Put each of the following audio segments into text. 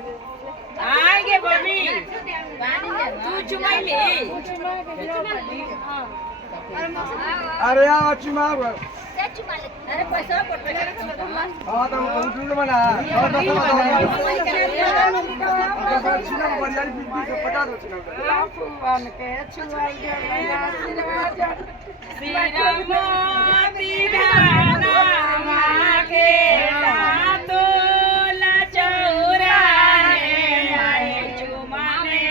आगे बबी तू चुमाई ले अरे यार चुमा अरे पैसा पड़ हां तो कंप्यूटर बना और तो चुना बढ़िया बिल्कुल से पटा दो चुना भगवान के छुआई गया आशीर्वाद श्रीराम विधाना माके तो ला चौरा आए चुमाने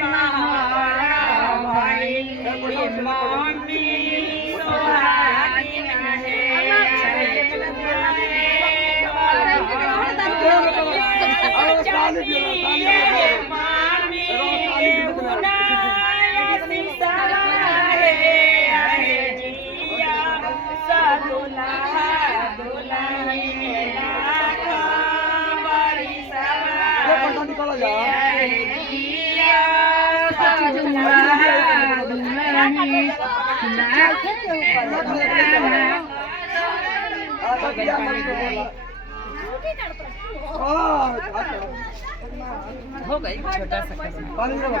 महारा भाई मम्मी सोहागिन है निकल जा हो गई छोटा सा